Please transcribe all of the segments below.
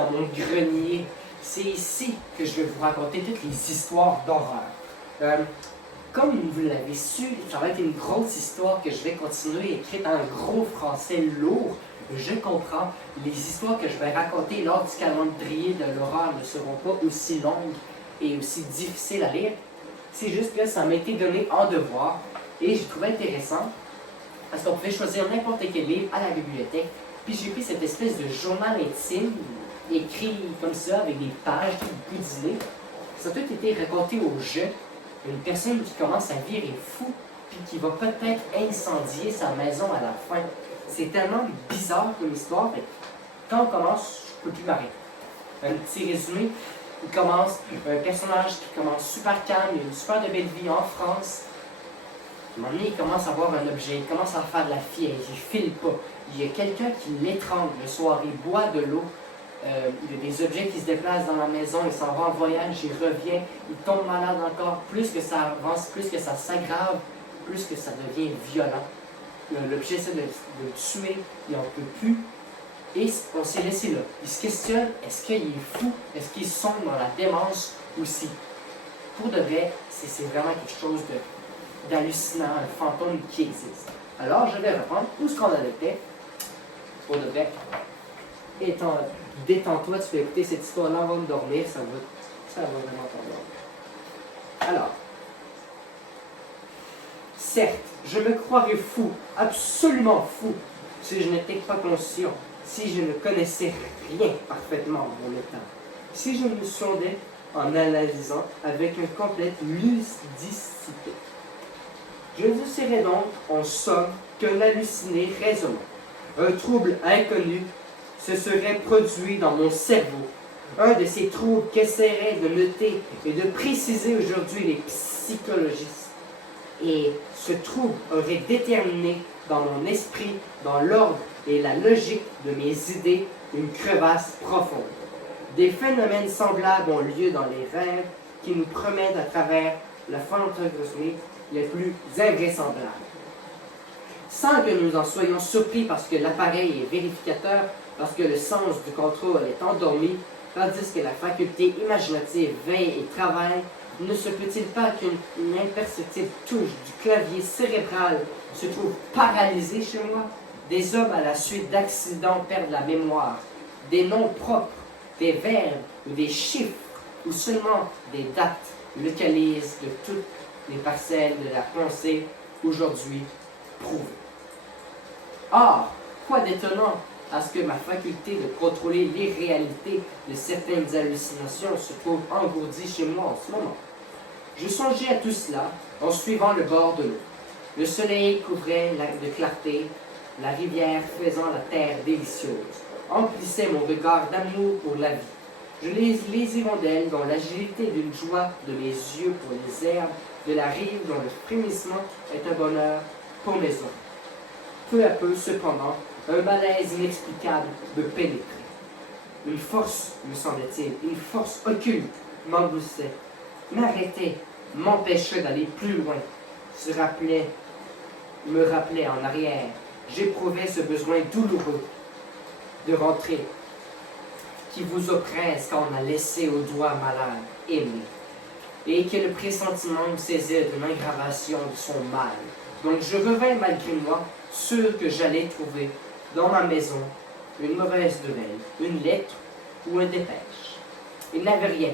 dans mon grenier. C'est ici que je vais vous raconter toutes les histoires d'horreur. Comme vous l'avez su, ça va être une grosse histoire que je vais continuer écrite en gros français lourd. Je comprends. Les histoires que je vais raconter lors du calendrier de l'horreur ne seront pas aussi longues et aussi difficiles à lire. C'est juste que ça m'a été donné en devoir et j'ai trouvé intéressant parce qu'on pouvait choisir n'importe quel livre à la bibliothèque. Puis j'ai pris cette espèce de journal intime écrit comme ça avec des pages boudinées. Ça a tout été raconté au jeu. Une personne qui commence à virer fou puis qui va peut-être incendier sa maison à la fin. C'est tellement bizarre comme histoire. Mais quand on commence, je ne peux plus m'arrêter. Un petit résumé. Il commence, un personnage qui commence super calme, il a une super de belle vie en France. À un moment donné, il commence à voir un objet, il commence à faire de la fièvre, il file pas. Il y a quelqu'un qui l'étrangle le soir, il boit de l'eau. Il y a des objets qui se déplacent dans la maison, il s'en va en voyage, il revient, il tombe malade encore. Plus que ça avance, plus que ça s'aggrave, plus que ça devient violent. L'objet essaie de le tuer, il n'en peut plus. Et on s'est laissé là. Il se questionne, est-ce qu'il est fou? Est-ce qu'il sombre dans la démence aussi? Pour de vrai, c'est vraiment quelque chose d'hallucinant, un fantôme qui existe. Alors, je vais reprendre où ce qu'on en était. Pour de vrai, détends-toi, tu peux écouter cette histoire-là avant de dormir, ça va vraiment t'endormir. Alors, certes, je me croirais fou, absolument fou, si je n'étais pas conscient, si je ne connaissais rien parfaitement de mon état, si je me sondais en analysant avec une complète ludicité. Je dirais donc, en somme, qu'un halluciné raisonnant, un trouble inconnu, se serait produit dans mon cerveau. Un de ces troubles qu'essaieraient de noter et de préciser aujourd'hui les psychologistes. Et ce trouble aurait déterminé dans mon esprit, dans l'ordre et la logique de mes idées, une crevasse profonde. Des phénomènes semblables ont lieu dans les rêves qui nous promettent à travers la fantasmagorie les plus invraisemblables. Sans que nous en soyons surpris parce que l'appareil est vérificateur, parce que le sens du contrôle est endormi, tandis que la faculté imaginative veille et travaille, ne se peut-il pas qu'une imperceptible touche du clavier cérébral se trouve paralysée chez moi? Des hommes à la suite d'accidents perdent la mémoire, des noms propres, des verbes ou des chiffres, ou seulement des dates localisent de toutes les parcelles de la pensée aujourd'hui prouvées. Or, quoi d'étonnant à ce que ma faculté de contrôler l'irréalité de certaines hallucinations se trouve engourdie chez moi en ce moment. Je songeais à tout cela en suivant le bord de l'eau. Le soleil couvrait de clarté, la rivière faisant la terre délicieuse, emplissait mon regard d'amour pour la vie. Je les hirondelles dont l'agilité d'une joie de mes yeux pour les herbes, de la rive dont le frémissement est un bonheur pour mes hommes. Peu à peu, cependant, un malaise inexplicable me pénétrait. Une force, me semblait-il, une force occulte m'emboussait, m'arrêtait, m'empêchait d'aller plus loin, me rappelait en arrière. J'éprouvais ce besoin douloureux de rentrer, qui vous oppresse quand on a laissé au doigt malade aimer, et que le pressentiment me saisait d'une aggravation de son mal. Donc je revins malgré moi, sûr que j'allais trouver dans ma maison une mauvaise nouvelle, une lettre ou un dépêche. Il n'avait rien,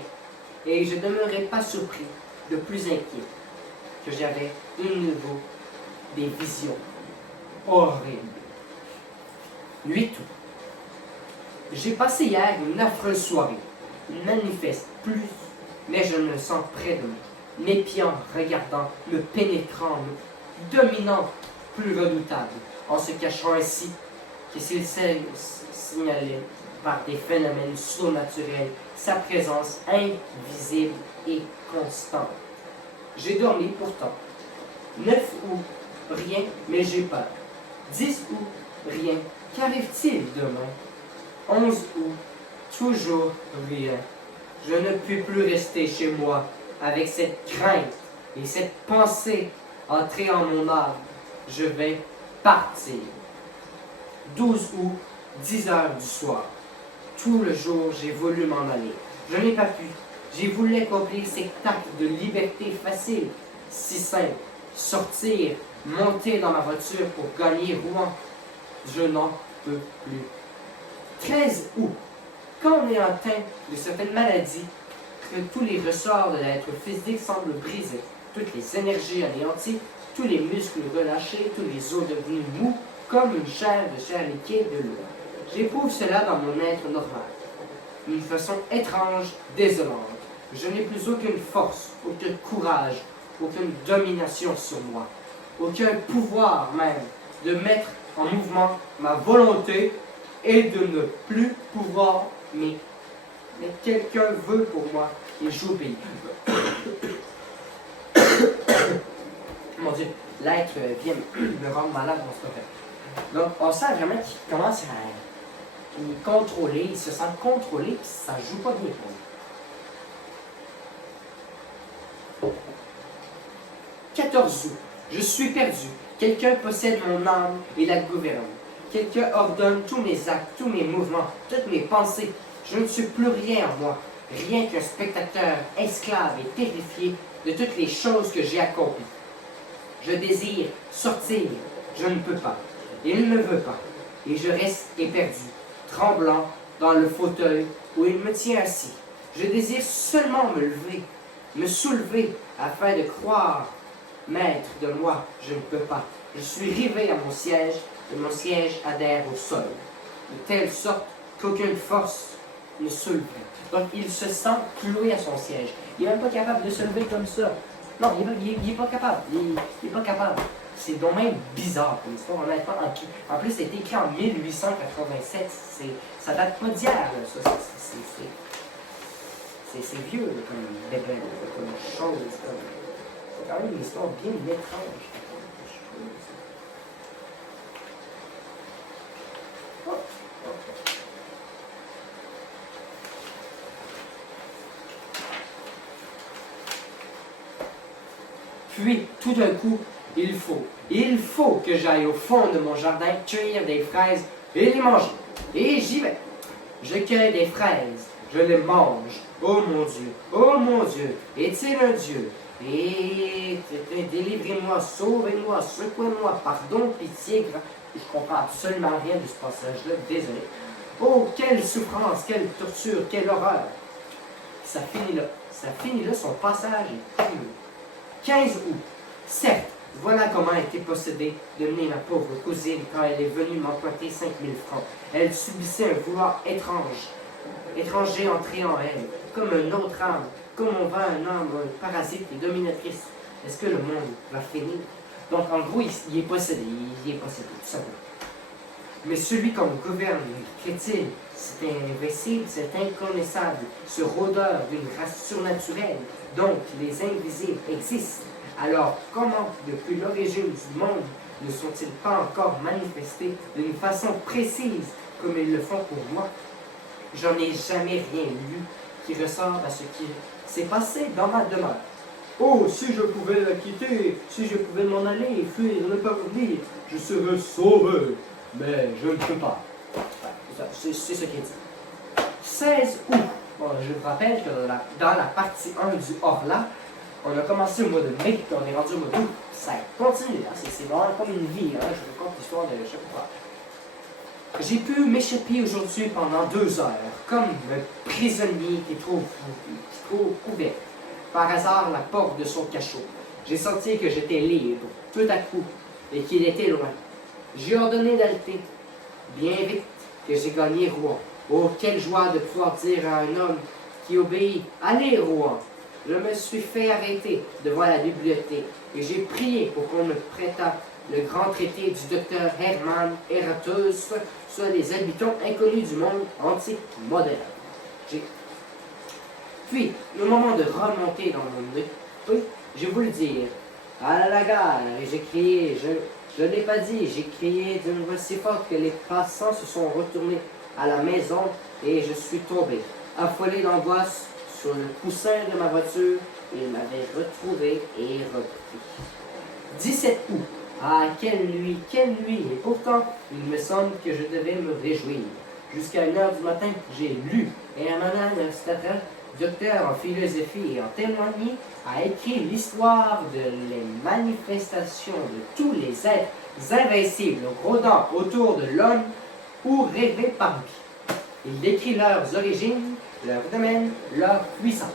et je ne demeurais pas surpris, de plus inquiet, que j'avais de nouveau des visions horribles. 8 août. J'ai passé hier une affreuse soirée, manifeste plus, mais je me sens près de moi, m'épiant, regardant, me pénétrant, me dominant, plus redoutable, en se cachant ainsi que s'il signalait par des phénomènes surnaturels sa présence invisible et constante. J'ai dormi pourtant. 9 août, rien, mais j'ai peur. 10 août, rien. Qu'arrive-t-il demain? 11 août, toujours rien. Je ne puis plus rester chez moi avec cette crainte et cette pensée entrée en mon âme. Je vais partir. 12 août, 10 heures du soir. Tout le jour, j'ai voulu m'en aller. Je n'ai pas pu. J'ai voulu accomplir cet acte de liberté facile, si simple. Sortir, monter dans ma voiture pour gagner Rouen. Je n'en peux plus. 13 août. Quand on est atteint de certaines maladies, que tous les ressorts de l'être physique semblent brisés, toutes les énergies anéanties, tous les muscles relâchés, tous les os devenus mous, comme une chair liquide de l'eau. J'éprouve cela dans mon être normal, d'une façon étrange, désolante. Je n'ai plus aucune force, aucun courage, aucune domination sur moi, aucun pouvoir même de mettre en mouvement ma volonté et de ne plus pouvoir mais quelqu'un veut pour moi et j'obéis. Mon Dieu, l'être vient me rendre malade dans ce fait. Donc, on sent vraiment qu'il commence à il contrôler, il se sent contrôlé, puis ça joue pas bien pour lui. 14 août. Je suis perdu. Quelqu'un possède mon âme et la gouverne. Quelqu'un ordonne tous mes actes, tous mes mouvements, toutes mes pensées. Je ne suis plus rien en moi, rien qu'un spectateur esclave et terrifié de toutes les choses que j'ai accomplies. Je désire sortir, je ne peux pas. Il ne veut pas, et je reste éperdu, tremblant dans le fauteuil où il me tient assis. Je désire seulement me lever, me soulever, afin de croire maître de moi. Je ne peux pas. Je suis rivé à mon siège, et mon siège adhère au sol, de telle sorte qu'aucune force ne soulève. Donc, il se sent cloué à son siège. Il n'est même pas capable de se lever comme ça. Non, il n'est pas capable. Il n'est pas capable. C'est donc même bizarre comme histoire, honnêtement. En plus, c'est écrit en 1887. Ça date pas d'hier, là. Ça, c'est vieux, là, comme bébé, comme chose. C'est quand même une histoire bien étrange. Puis, tout d'un coup, il faut que j'aille au fond de mon jardin cueillir des fraises et les manger. Et j'y vais. Je cueille des fraises, je les mange. Oh mon Dieu, est-il un Dieu? Et délivrez-moi, sauvez-moi, secouez-moi, pardon, pitié. Je comprends absolument rien de ce passage-là, désolé. Oh, quelle souffrance, quelle torture, quelle horreur. Ça finit là, son passage est terminé. 15 août. Certes, voilà comment a été possédée de mener ma pauvre cousine quand elle est venue m'emprunter 5000 francs. Elle subissait un vouloir étranger entré en elle, comme un autre âme, comme on voit un âme, un parasite et dominatrice. Est-ce que le monde va finir? Donc, en gros, il est possédé, tout simplement. Mais celui qu'on gouverne, qu'est-il? C'est invincible, c'est inconnaissable, ce rôdeur d'une race surnaturelle. Donc, les invisibles existent. Alors, comment, depuis l'origine du monde, ne sont-ils pas encore manifestés d'une façon précise, comme ils le font pour moi? J'en ai jamais rien lu qui ressemble à ce qui s'est passé dans ma demeure. Oh, si je pouvais la quitter, si je pouvais m'en aller, fuir, ne pas revenir, je serais sauvé. Mais je ne peux pas. C'est ce qu'il dit. 16 août. Bon, je vous rappelle que dans la partie 1 du Horla, on a commencé au mois de mai, puis on est rendu au mois d'août. Ça continue, hein? C'est vraiment comme une vie. Hein? Je vous raconte l'histoire de je sais pas. J'ai pu m'échapper aujourd'hui pendant 2 heures, comme un prisonnier qui trouve ouvert par hasard la porte de son cachot. J'ai senti que j'étais libre, tout à coup, et qu'il était loin. J'ai ordonné d'halter, bien vite, que j'ai gagné Rouen. Oh, quelle joie de pouvoir dire à un homme qui obéit, « Allez, Rouen !» Je me suis fait arrêter devant la bibliothèque et j'ai prié pour qu'on me prêtât le grand traité du docteur Hermann Eratus sur les habitants inconnus du monde antique moderne. Puis, au moment de remonter dans mon nez, j'ai voulu dire « À la gare !» et j'ai crié, je ne l'ai pas dit, j'ai crié d'une voix si forte que les passants se sont retournés à la maison et je suis tombé, affolé d'angoisse, sur le coussin de ma voiture. Il m'avait retrouvé et repris. 17 août. Ah, quelle nuit, quelle nuit! Et pourtant, il me semble que je devais me réjouir. Jusqu'à 1h du matin, j'ai lu. Et un universitaire, docteur en philosophie et en témoigné, a écrit l'histoire de les manifestations de tous les êtres invincibles rôdant autour de l'homme ou rêvés par lui. Il décrit leurs origines, leur domaine, leur puissance.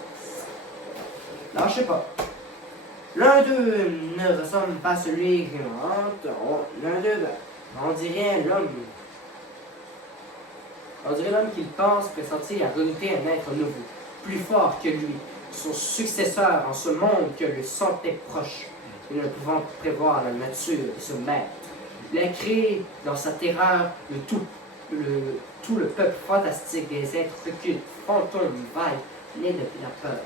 Lâchez pas. L'un d'eux ne ressemble pas à celui qui hante. L'un d'eux, on dirait l'homme. On dirait l'homme qu'il pense pressentir à redouter un être nouveau, plus fort que lui, son successeur en ce monde que le sentait proche, et ne pouvant prévoir la nature de ce maître. Il a créé dans sa terreur tout le peuple fantastique des êtres occultes, fantômes, vagues, nés de la peur.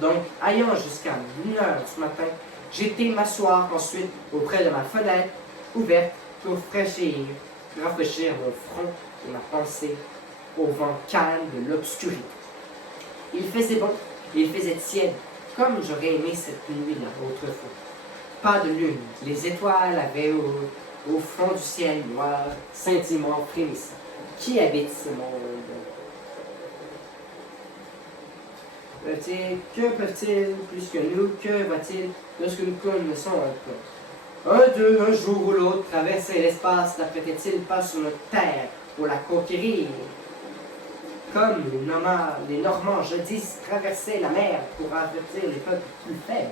Donc, ayant jusqu'à 1h ce matin, j'étais m'asseoir ensuite auprès de ma fenêtre ouverte pour rafraîchir mon front et ma pensée au vent calme de l'obscurité. Il faisait bon, il faisait tiède, comme j'aurais aimé cette nuit-là autrefois. Pas de lune, les étoiles avaient au fond du ciel noir, scintillement frémissant. Qui habite ce monde? Que peuvent-ils plus que nous? Que va-t-il lorsque nous connaissons un peu? Un d'eux, un jour ou l'autre, traversait l'espace, n'apprêtait-il pas sur notre terre pour la conquérir? Comme les Normands jadis traversaient la mer pour avertir les peuples plus faibles.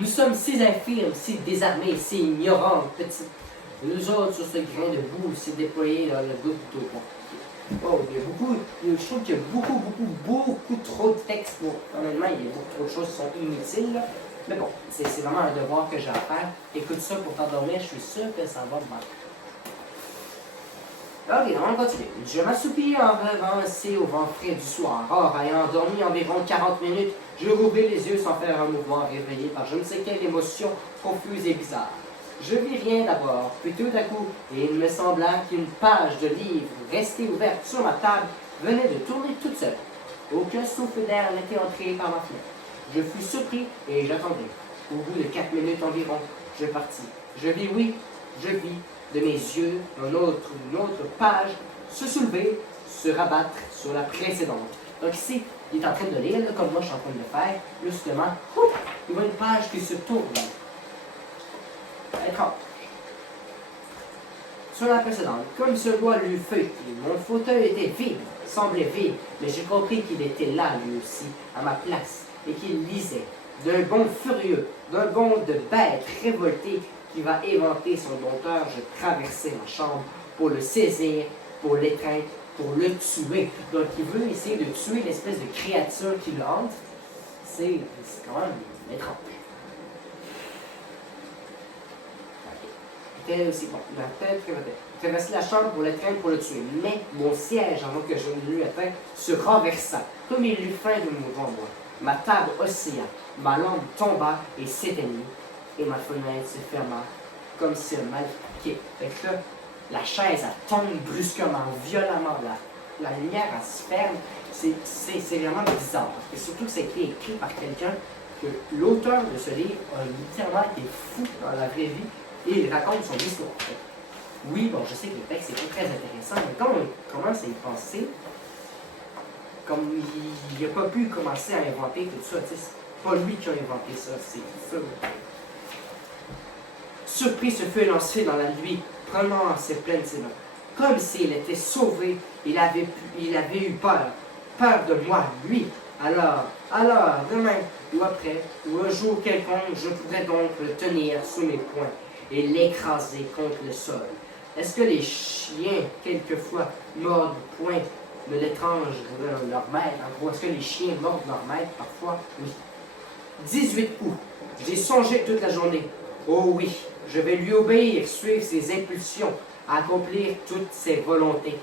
Nous sommes si infirmes, si désarmés, si ignorants, petits. Nous autres, sur ce grain de boue, si déployés dans le goutte d'eau. Oh, je trouve qu'il y a beaucoup trop de textes pour. Honnêtement, il y a beaucoup trop de choses qui sont inutiles. Là. Mais bon, c'est vraiment un devoir que j'ai à faire. Écoute ça pour t'endormir, je suis sûr que ça va me Ok, on continue. Je m'assoupis en rêvant assis au vent frais du soir. Or, ayant dormi environ 40 minutes, je rouvris les yeux sans faire un mouvement réveillé par je ne sais quelle émotion confuse et bizarre. Je vis rien d'abord, puis tout à coup, et il me sembla qu'une page de livre restée ouverte sur ma table venait de tourner toute seule. Aucun souffle d'air n'était entré par ma fenêtre. Je fus surpris et j'attendais. Au bout de 4 minutes environ, je partis. Je vis de mes yeux une autre page se soulever, se rabattre sur la précédente. Donc ici, il est en train de lire, là, comme moi je suis en train de le faire. Justement, il voit une page qui se tourne. Étrange. Sur la précédente, comme ce doigt l'eût feuilleté, mon fauteuil était vide, semblait vide, mais j'ai compris qu'il était là lui aussi, à ma place, et qu'il lisait. D'un bond furieux, d'un bond de bête révoltée qui va éventer son dompteur, je traversai ma chambre pour le saisir, pour l'étreindre, pour le tuer. Donc il veut essayer de tuer l'espèce de créature qui le hante. C'est quand même étrange. Était aussi bon. La tête traversait la chambre pour l'étreindre, pour le tuer. Mais mon siège, avant que je ne l'eût atteint, se renversa, comme il eut faim de mourant moi. Ma table oscilla, ma lampe tomba et s'éteignit, et ma fenêtre se ferma, comme si un mal piqué. Fait que là, la chaise, elle tombe brusquement, violemment. La lumière, elle se ferme. C'est vraiment bizarre. Et surtout que c'est écrit par quelqu'un que l'auteur de ce livre a littéralement été fou dans la vraie vie et il raconte son histoire. Oui, bon, je sais que le texte n'est pas très intéressant, mais quand on commence à y penser, comme il n'a pas pu commencer à inventer tout ça, c'est pas lui qui a inventé ça, c'est ça. Surpris, ce fut lancé dans la nuit, prenant ses pleines ses mains. Comme s'il était sauvé, il avait eu peur de moi, lui. Alors, demain, ou après, ou un jour quelconque, je pourrais donc le tenir sous mes poings et l'écraser contre le sol. Est-ce que les chiens, quelquefois, mordent point de l'étrange leur maître? En gros, est-ce que les chiens mordent leur maître parfois? Oui. 18 août. J'ai songé toute la journée. Oh oui, je vais lui obéir, suivre ses impulsions, accomplir toutes ses volontés.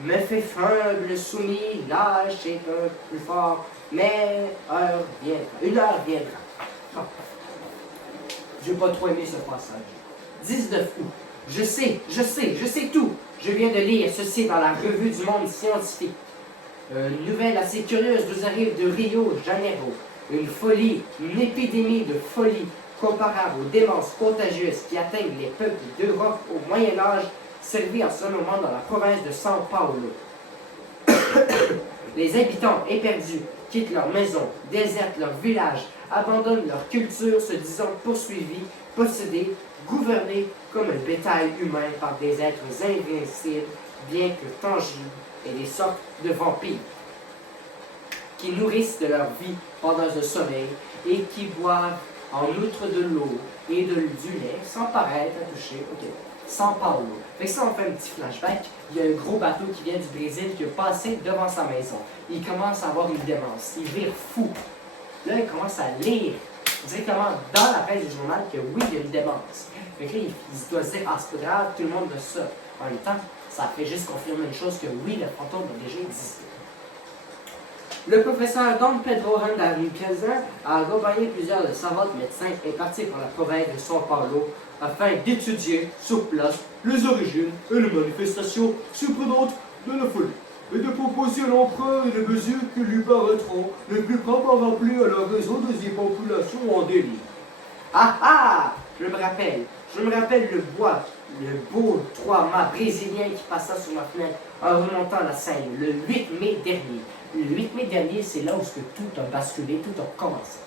Me fait faible, soumis, lâche et un plus fort, mais une heure viendra. Bon. Je n'ai pas trop aimé ce passage. 19 août. Je sais tout. Je viens de lire ceci dans la revue du monde scientifique. Une nouvelle assez curieuse nous arrive de Rio de Janeiro. Une épidémie de folie comparable aux démences contagieuses qui atteignent les peuples d'Europe au Moyen Âge, sévit en ce moment dans la province de São Paulo. Les habitants éperdus quittent leurs maisons, désertent leurs villages, abandonnent leur culture, se disant poursuivis, possédés, gouvernés comme un bétail humain par des êtres invincibles, bien que tangibles, et des sortes de vampires, qui nourrissent de leur vie pendant un sommeil et qui boivent en outre de l'eau et du lait sans paraître à toucher. Ok. São Paulo. Fait que ça, on fait un petit flashback. Il y a un gros bateau qui vient du Brésil qui a passé devant sa maison. Il commence à avoir une démence. Il vire fou. Là, il commence à lire directement dans la presse du journal que oui, il y a une démence. Fait que là, il doit se dire, ah, c'est pas grave, tout le monde a ça. En même temps, ça fait juste confirmer une chose que oui, le fantôme a déjà existé. Le professeur Dom Pedro Randaluqueza a accompagné plusieurs de savants médecins et parti pour la province de São Paulo afin d'étudier sur place les origines et les manifestations surprenantes de la folie et de proposer à l'empereur les mesures qui lui paraîtront les plus comparables à la raison des populations en délire. Ah ah! Je me rappelle le beau 3-mâts brésilien qui passa sur ma fenêtre en remontant la Seine le 8 mai dernier. Le 8 mai dernier, c'est là où tout a basculé, tout a commencé.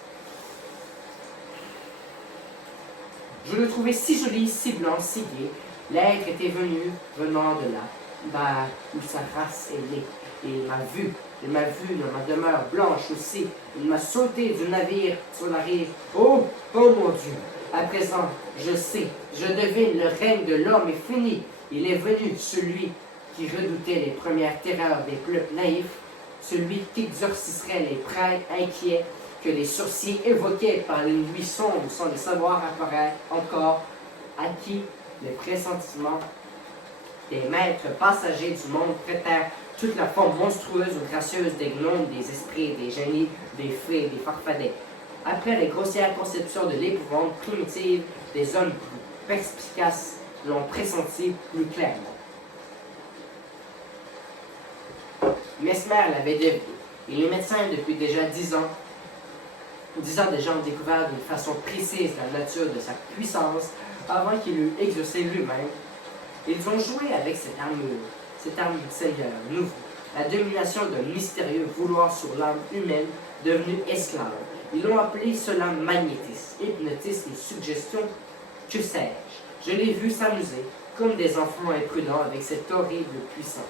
Je le trouvais si joli, si blanc, si gai. L'être était venant de là, où sa race est née. Et il m'a vu dans ma demeure blanche aussi. Il m'a sauté du navire sur la rive. Oh mon Dieu! À présent, je sais, je devine, le règne de l'homme est fini. Il est venu, celui qui redoutait les premières terreurs des peuples naïfs, celui qui exorciserait les prêtres inquiets, que les sorciers évoquaient par les nuits sombres sans le savoir apparaître encore, à qui les pressentiments des maîtres passagers du monde prêtèrent toute la forme monstrueuse ou gracieuse des gnomes, des esprits, des génies, des fées, des farfadets. Après les grossières conceptions de l'épouvante primitive, des hommes plus perspicaces l'ont pressenti plus clairement. Mesmer l'avait deviné, et les médecins, depuis déjà 10 ans déjà ont découvert d'une façon précise la nature de sa puissance avant qu'il eût exaucé lui-même. Ils ont joué avec cette arme du Seigneur nouveau, la domination d'un mystérieux vouloir sur l'âme humaine devenue esclave. Ils l'ont appelé cela magnétisme, hypnotisme, suggestion, que sais-je. Je l'ai vu s'amuser, comme des enfants imprudents, avec cette horrible puissance.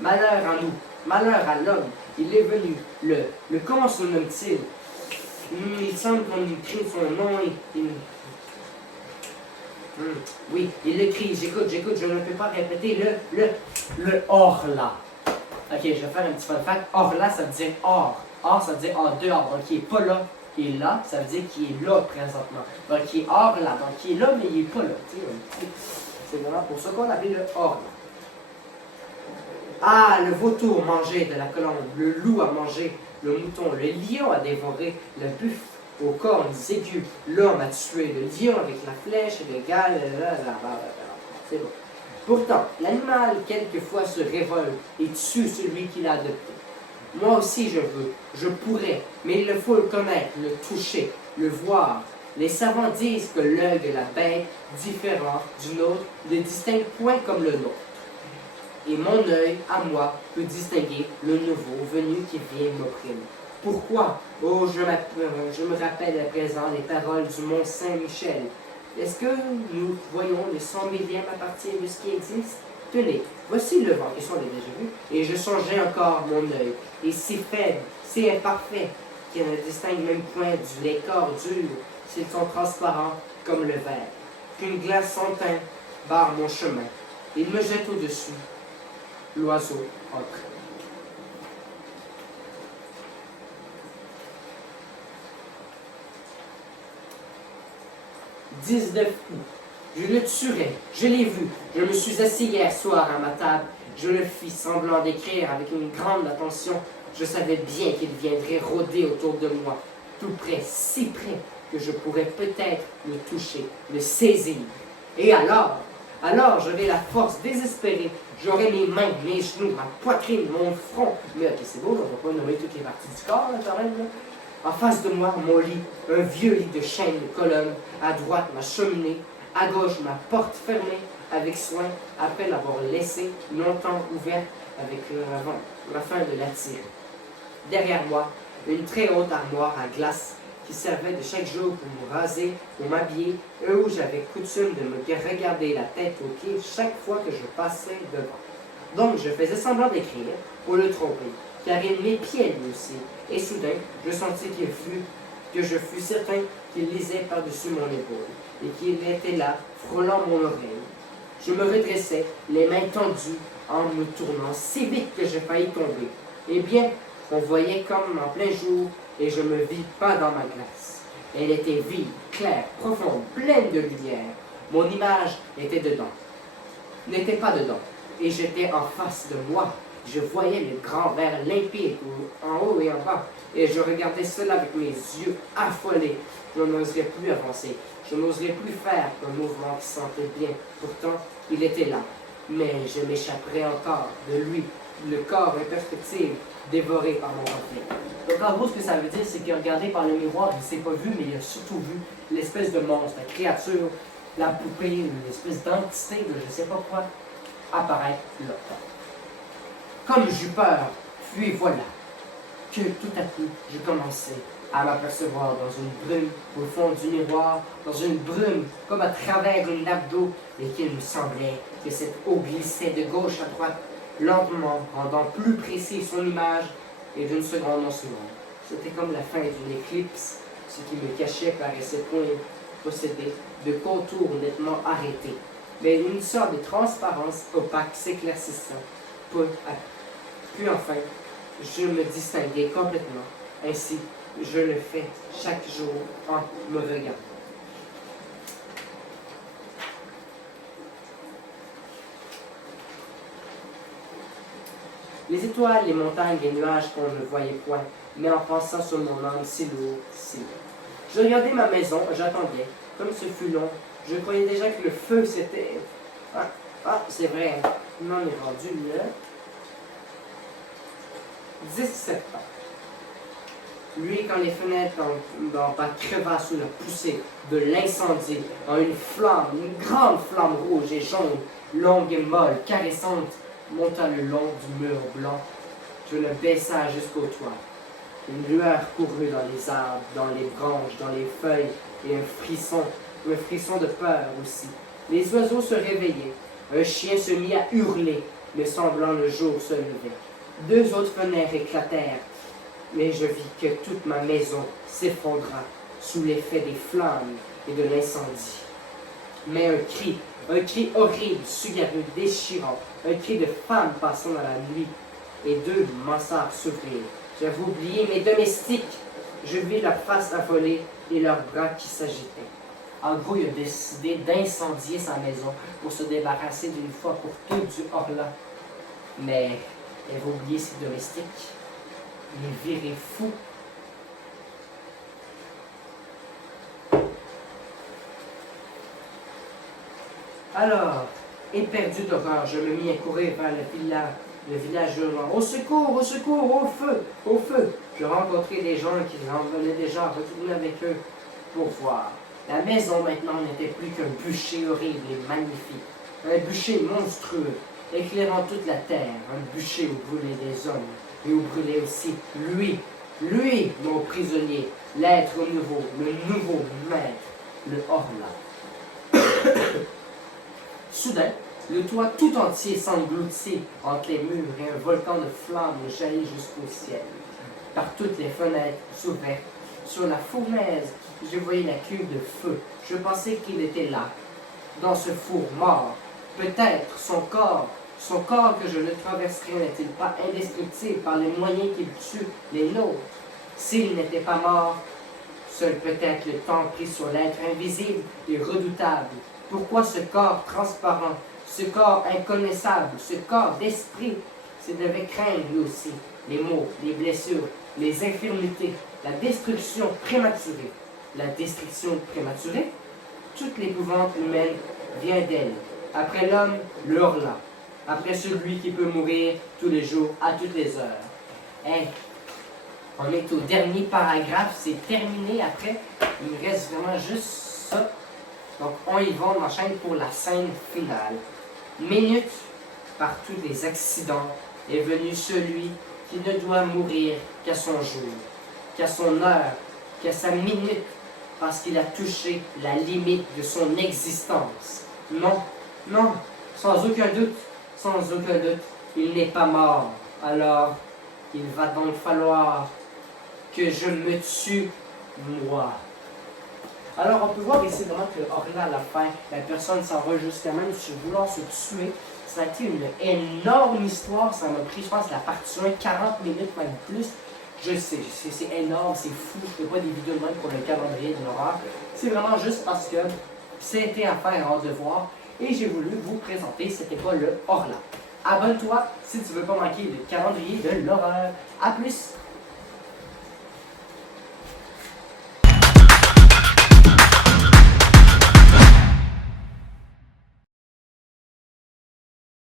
Malheur à nous, malheur à l'homme, il est venu, le comment se nomme-t-il? Il semble qu'on écrit son nom et... Oui, il le crie, j'écoute, je ne peux pas répéter le Orla. Ok, je vais faire un petit fun fact. Orla, ça veut dire hors. Or, ça veut dire en dehors. Donc, il n'est pas là. Il est là, ça veut dire qu'il est là présentement. Donc, il est hors là. Donc, il est là, mais il n'est pas là. C'est vraiment pour ça qu'on l'appelle le Orla. Ah, le vautour mangeait de la colombe, le loup a mangé le mouton, le lion a dévoré le buffle aux cornes aigus, l'homme a tué le lion avec la flèche et le gale, c'est bon. Pourtant, l'animal quelquefois se révolte et tue celui qui l'a adopté. Moi aussi je pourrais, mais il faut le connaître, le toucher, le voir. Les savants disent que l'œil de la bête, différent du nôtre, ne distingue point comme le nôtre. Et mon œil, à moi, peut distinguer le nouveau venu qui vient m'opprimer. Pourquoi? Oh, je me rappelle à présent les paroles du mont Saint-Michel. Est-ce que nous voyons le 100 millième à partir de ce qui existe? Tenez, voici le vent, qui sont déjà vus, et je songeais encore mon œil, et si faible, si imparfait, qu'il ne distingue même point du lait corps dur, s'ils sont transparents comme le verre, qu'une glace sans teint barre mon chemin. Il me jette au-dessus. L'oiseau entre. 19 août. Je le tuerai. Je l'ai vu. Je me suis assis hier soir à ma table. Je le fis semblant d'écrire avec une grande attention. Je savais bien qu'il viendrait rôder autour de moi, tout près, si près, que je pourrais peut-être le toucher, le saisir. Et alors j'aurai la force désespérée. J'aurai mes mains, mes genoux, ma poitrine, mon front. Mais ok, c'est beau, on ne va pas nommer toutes les parties du corps, là, quand même. Là. En face de moi, mon lit, un vieux lit de chêne de colonne, à droite ma cheminée, à gauche ma porte fermée avec soin après l'avoir laissée longtemps ouverte avec la fin de la tirer. Derrière moi, une très haute armoire à glace qui servait de chaque jour pour me raser, pour m'habiller, et où j'avais coutume de me regarder la tête aux pieds chaque fois que je passais devant. Donc je faisais semblant d'écrire pour le tromper, car il m'épiait lui aussi, et soudain je sentis que je fus certain qu'il lisait par-dessus mon épaule, et qu'il était là, frôlant mon oreille. Je me redressai, les mains tendues, en me tournant si vite que je faillis tomber. Eh bien, on voyait comme en plein jour, et je me vis pas dans ma glace. Elle était vive, claire, profonde, pleine de lumière. Mon image n'était n'était pas dedans, et j'étais en face de moi. Je voyais le grand verre limpide en haut et en bas, et je regardais cela avec mes yeux affolés. Je n'oserais plus avancer, je n'oserais plus faire un mouvement qui sentait bien. Pourtant, il était là, mais je m'échapperais encore de lui, le corps imperceptible, dévoré par mon reflet. Donc en gros, ce que ça veut dire, c'est qu'il a regardé par le miroir, il ne s'est pas vu, mais il a surtout vu l'espèce de monstre, la créature, la poupée, une espèce d'entité de je ne sais pas quoi, apparaître là. Comme j'eus peur, puis voilà, que tout à coup, je commençai à m'apercevoir dans une brume au fond du miroir, dans une brume comme à travers une nappe d'eau, et qu'il me semblait que cette eau glissait de gauche à droite, lentement, rendant plus précis son image, et d'une seconde en seconde. C'était comme la fin d'une éclipse, ce qui me cachait paraissait point posséder de contours nettement arrêtés, mais une sorte de transparence opaque s'éclaircissant peu à peu. Puis enfin, je me distinguais complètement. Ainsi, je le fais chaque jour en me regardant. Les étoiles, les montagnes, les nuages qu'on ne voyait point, mais en pensant sur mon âme si lourd, si lourd. Je regardais ma maison, j'attendais. Comme ce fut long, je croyais déjà que le feu s'était... c'est vrai, on en est rendu là. 17 ans. Lui, quand les fenêtres dans la crevasse sous la poussée de l'incendie, en une flamme, une grande flamme rouge et jaune, longue et molle, caressante, monta le long du mur blanc. Je le baissa jusqu'au toit. Une lueur courut dans les arbres, dans les branches, dans les feuilles, et un frisson de peur aussi. Les oiseaux se réveillaient. Un chien se mit à hurler, mais semblant le jour se levait. 2 autres fenêtres éclatèrent, mais je vis que toute ma maison s'effondra sous l'effet des flammes et de l'incendie. Mais un cri horrible, sugarreux, déchirant, un cri de femme passant dans la nuit, et 2 mansardes s'ouvrirent. J'avais oublié mes domestiques. Je vis leur face affolée et leurs bras qui s'agitaient. En gros, il a décidé d'incendier sa maison pour se débarrasser d'une fois pour toutes du Horla. Mais il avait oublié ses domestiques. Il virait fou. Alors, éperdu d'horreur, je me mis à courir vers le village hurlant. Au secours, au feu, au feu. Je rencontrai des gens qui en venaient déjà retourner avec eux pour voir. La maison maintenant n'était plus qu'un bûcher horrible et magnifique. Un bûcher monstrueux, éclairant toute la terre. Un bûcher où brûlaient des hommes et où brûlait aussi lui, mon prisonnier, l'être nouveau, le nouveau maître, le Horla. Soudain, le toit tout entier s'engloutit entre les murs et un volcan de flammes jaillit jusqu'au ciel. Par toutes les fenêtres s'ouvraient. Sur la fournaise, je voyais la queue de feu. Je pensais qu'il était là, dans ce four mort. Peut-être son corps que je le traverserais n'est-il pas indestructible par les moyens qu'il tue les nôtres? S'il n'était pas mort, seul peut-être le temps pris sur l'être invisible et redoutable. Pourquoi ce corps transparent, ce corps inconnaissable, ce corps d'esprit, s'il devait craindre lui aussi les maux, les blessures, les infirmités, la destruction prématurée? La destruction prématurée? Toute l'épouvante humaine vient d'elle. Après l'homme, le Horla. Après celui qui peut mourir tous les jours, à toutes les heures. On est au dernier paragraphe, c'est terminé après. Il me reste vraiment juste ça. Donc on y va, on enchaîne pour la scène finale. Minute par tous les accidents est venu celui qui ne doit mourir qu'à son jour, qu'à son heure, qu'à sa minute, parce qu'il a touché la limite de son existence. Non, non, sans aucun doute, il n'est pas mort. Alors, il va donc falloir que je me tue, moi. Alors, on peut voir ici vraiment que Orla, à la fin, la personne s'en va jusqu'à même sur vouloir se tuer. Ça a été une énorme histoire. Ça m'a pris, je pense, la partie 1, 40 minutes, même plus. Je sais, c'est énorme, c'est fou. Je ne fais pas des vidéos de même pour le calendrier de l'horreur. C'est vraiment juste parce que c'était à faire en devoir. Et j'ai voulu vous présenter, c'était quoi le Orla. Abonne-toi si tu ne veux pas manquer le calendrier de l'horreur. A plus!